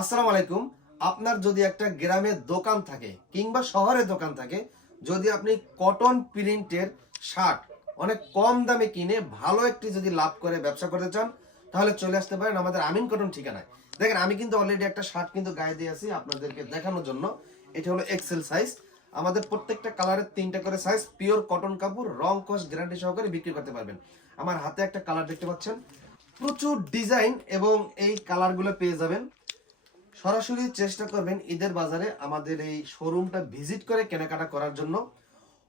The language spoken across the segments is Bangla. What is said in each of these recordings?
আসসালামু আলাইকুম। আপনার যদি একটা গ্রামের দোকান থাকে কিংবা শহরের দোকান থাকে, যদি আপনি কটন প্রিন্টের শার্ট অনেক কম দামে কিনে ভালো একটি যদি লাভ করে ব্যবসা করতে চান, তাহলে চলে আসতে পারেন আমাদের আমিন কটন ঠিকানায়। দেখেন, আমি কিন্তু অলরেডি একটা শার্ট কিন্তু গায়ে দিয়ে আছি আপনাদেরকে দেখানোর জন্য। এটা হলো এক্সেল সাইজ। আমাদের প্রত্যেকটা কালারের 3টা করে সাইজ, পিওর কটন কাপড়, রং কস গ্যারান্টি সহকারে বিক্রি করতে পারবেন। আমার হাতে একটা কালার দেখতে পাচ্ছেন, প্রচুর ডিজাইন এবং এই কালারগুলো পেয়ে যাবেন। সরাসরি চেষ্টা করবেন ঈদের বাজারে আমাদের এই শোরুমটা ভিজিট করে কেনাকাটা করার জন্য।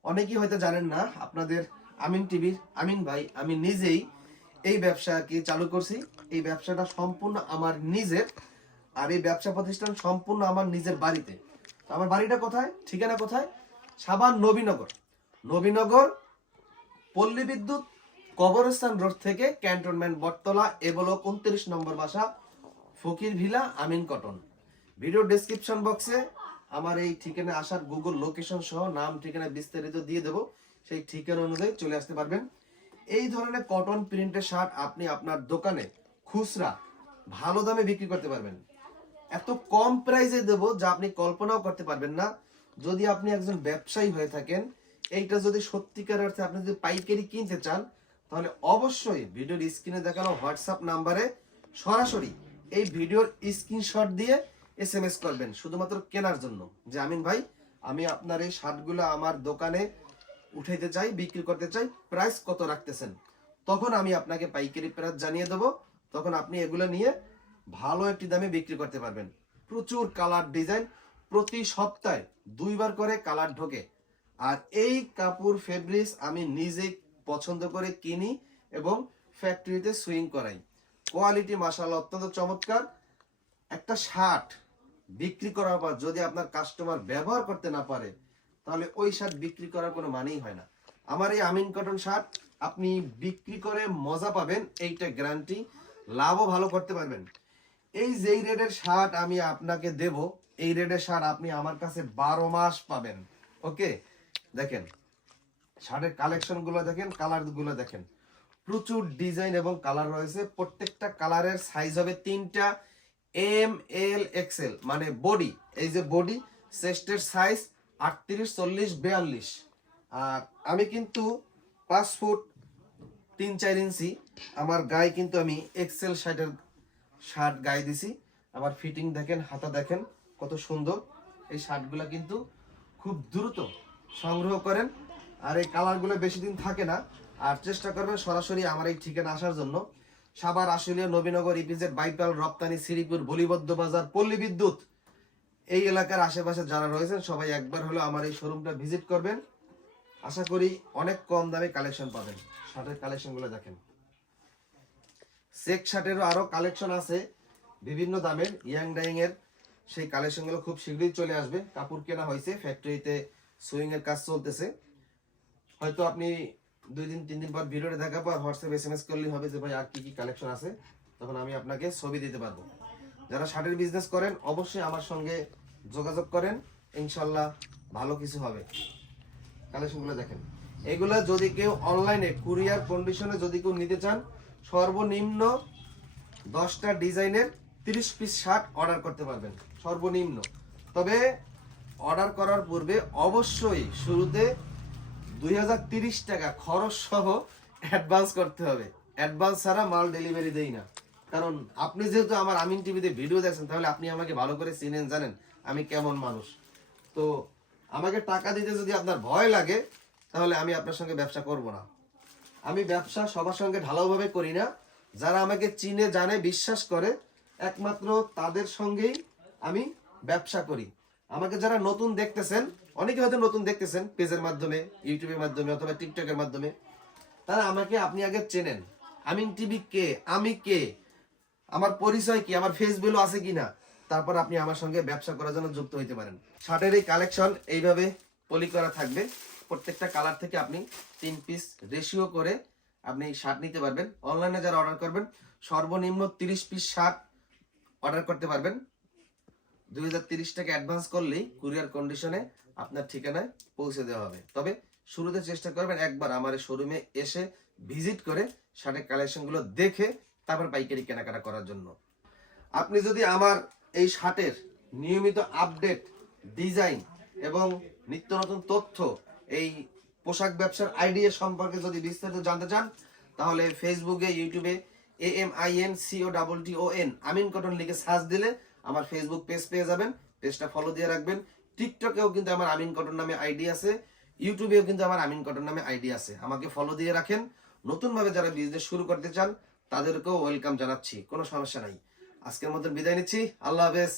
অনেকেই হয়তো জানেন না, আপনাদের আমিন টিভির আমিন ভাই আমি নিজেই এই ব্যবসা কি চালু করছি। এই ব্যবসাটা সম্পূর্ণ আমার নিজের, আর এই ব্যবসা প্রতিষ্ঠান সম্পূর্ণ আমার নিজের বাড়িতে। তো আমার বাড়িটা কোথায়, ঠিকানা কোথায়? সাভার নবীনগর। নবীনগর পল্লী বিদ্যুৎ কবরস্থান রোড থেকে ক্যান্টনমেন্ট বটতলা এ ব্লক 29 নম্বর বাসা, ফকির ভিলা, আমিন কটন। ভিডিও ডেসক্রিপশন বক্সে আমার এই ঠিকানা আসার গুগল লোকেশন সহ নাম ঠিকানা বিস্তারিত দিয়ে দেবো। সেই ঠিকানা অনুযায়ী চলে আসতে পারবেন। এই ধরনের কটন প্রিন্টের শার্ট আপনি আপনার দোকানে খুচরা ভালো দামে বিক্রি করতে পারবেন। এত কম প্রাইসে দেবো যা আপনি কল্পনাও করতে পারবেন না। যদি আপনি একজন ব্যবসায়ী হয়ে থাকেন, এইটা যদি সত্যিকার অর্থে আপনি যদি পাইকারি কিনতে চান, তাহলে অবশ্যই ভিডিওর স্ক্রিনে দেখানো হোয়াটসঅ্যাপ নাম্বারে সরাসরি এই ভিডিওর স্ক্রিনশট দিয়ে এসএমএস করবেন শুধুমাত্র কেনার জন্য, যে আমিন ভাই আমি আপনার এই শার্টগুলো আমার দোকানে উঠাইতে চাই, বিক্রি করতে চাই, প্রাইস কত রাখতেছেন। তখন আমি আপনাকে পাইকারি প্রাইস জানিয়ে দেবো। তখন আপনি এগুলো নিয়ে ভালো একটি দামে বিক্রি করতে পারবেন। প্রচুর কালার ডিজাইন, প্রতি সপ্তাহে 2বার করে কালার ঢোকে। আর এই কাপড় ফেব্রিক্স আমি নিজে পছন্দ করে কিনি এবং ফ্যাক্টরিতে সুইং করাই। কোয়ালিটি মাশাআল্লাহ অত্যন্ত চমৎকার। একটা শার্ট বিক্রি করার পর যদি আপনার কাস্টমার ব্যবহার করতে না পারে, তাহলে ওই শার্ট বিক্রি করার কোনো মানেই হয় না। আমার এই আমিন কটন শার্ট আপনি বিক্রি করে মজা পাবেন, এইটা গ্যারান্টি। লাভও ভালো করতে পারবেন। এই যেই রেডের শার্ট আমি আপনাকে দেব, এই রেডের শার্ট আপনি আমার কাছে 12 মাস পাবেন। ওকে, দেখেন শার্টের কালেকশন গুলো দেখেন, কালার গুলো দেখেন, প্রচুর ডিজাইন এবং কালার রয়েছে। প্রত্যেকটা কালারের সাইজ হবে 3টা, এম এল এক্সেল, মানে বডি। এই যে বডি, চেস্টের সাইজ 38, 40, 42। আর আমি কিন্তু 5 ফুট 3-4 ইঞ্চি আমার গায়ে কিন্তু আমি এক্সেল শার্ট গায়ে দিছি। আমার ফিটিং দেখেন, হাতা দেখেন কত সুন্দর। এই শার্টগুলো কিন্তু খুব দ্রুত সংগ্রহ করেন, আর এই কালারগুলো বেশি দিন থাকে না। আর চেষ্টা করবেন সরাসরি আমার এই ঠিকানা আসার জন্য। সাভার, আশুলিয়া, নবীনগর, ইপিজেড, বাইপাল, রপ্তানি, শ্রীপুর, বলিবদ্ধ বাজার, পল্লী বিদ্যুৎ এই এলাকার আশেপাশে যারা রয়েছেন সবাই একবার হলো আমার এই শোরুমটা ভিজিট করবেন। আশা করি অনেক কম দামে কালেকশন পাবেন। শার্টের কালেকশনগুলো দেখেন, চেক শার্টেরও আরো কালেকশন আছে বিভিন্ন দামের, ইয়াং ডাইং এর। সেই কালেকশনগুলো খুব শীঘ্রই চলে আসবে। কাপড় কেনা হয়েছে, ফ্যাক্টরিতে সুইং এর কাজ চলতেছে। হয়তো আপনি 2-3 দিন পর ভিডিওটা দেখাবো, আর হোয়াটসঅ্যাপ এসএমএস করলেই হবে যে ভাই আর কি কি কালেকশন আছে, তখন আমি আপনাকে ছবি দিতে পারবো। যারা শার্টের বিজনেস করেন অবশ্যই আমার সঙ্গে যোগাযোগ করেন, ইনশাল্লাহ ভালো কিছু হবে। কালেকশনগুলো দেখেন, এগুলা যদি কেউ অনলাইনে কুরিয়ার কন্ডিশনে যদি কেউ নিতে চান, সর্বনিম্ন 10টা ডিজাইনের 30 পিস শার্ট অর্ডার করতে পারবেন সর্বনিম্ন। তবে অর্ডার করার পূর্বে অবশ্যই শুরুতে 2030 টাকা খরচ সহ অ্যাডভান্স করতে হবে। অ্যাডভান্স ছাড়া মাল ডেলিভারি দেই না। কারণ আপনি যেহেতু আমার আমিন টিভিতে ভিডিও দেখছেন, তাহলে আপনি আমাকে ভালো করে চিনেন, জানেন আমি কেমন মানুষ। তো আমাকে টাকা দিতে যদি আপনার ভয় লাগে, তাহলে আমি আপনার সঙ্গে ব্যবসা করব না। আমি ব্যবসা সবার সঙ্গে ঢালাওভাবে করি না। যারা আমাকে চিনে জানে বিশ্বাস করে, একমাত্র তাদের সঙ্গেই আমি ব্যবসা করি। আমাকে যারা নতুন দেখতেছেন, অনেকে হয়তো নতুন দেখতেছেন পেজের মাধ্যমে, ইউটিউবের মাধ্যমে অথবা টিকটকের মাধ্যমে, তারা আমাকে আপনি আগে চেনেন। আমিন টিভি কে, আমি কে, আমার পরিচয় কি, আমার ফেস ভ্যালু আছে কিনা, তারপর আপনি আমার সঙ্গে ব্যবসা করার জন্য যুক্ত হইতে পারেন। শার্টের এই কালেকশন এইভাবে পলি করা থাকবে। প্রত্যেকটা কালার থেকে আপনি 3 পিস রেশিও করে আপনি শার্ট নিতে পারবেন। অনলাইনে যারা অর্ডার করবেন সর্বনিম্ন 30 পিস শার্ট অর্ডার করতে পারবেন। 2030 টাকা অ্যাডভান্স করলেই কুরিয়ার কন্ডিশনে আপনার ঠিকানায় পৌঁছে দেওয়া হবে। তবে শুরুতে চেষ্টা করবেন একবার আমার শোরুমে এসে ভিজিট করে শার্টের কালেকশনগুলো দেখে তারপর পাইকারি কেনাকাটা করার জন্য। আপনি যদি আমার এই শার্টের নিয়মিত আপডেট, ডিজাইন এবং নিত্য নতুন তথ্য, এই পোশাক ব্যবসার আইডিয়া সম্পর্কে যদি বিস্তারিত জানতে চান, তাহলে ফেসবুকে, ইউটিউবে AMINCOTTON আমিন কটন লিখে সার্চ দিলে আমার ফেসবুক পেজ পেয়ে যাবেন। পেজটা ফলো দিয়ে রাখবেন। টিকটকেও কিন্তু আমার আমিন কটন নামে আইডি আছে, ইউটিউবেও কিন্তু আমার আমিন কটন নামে আইডি আছে। আমাকে ফলো দিয়ে রাখেন। নতুনভাবে যারা বিজনেস শুরু করতে চান তাদেরকেও ওয়েলকাম জানাচ্ছি, কোনো সমস্যা নাই। আজকের মতন বিদায় নিচ্ছি। আল্লাহ হাফেজ।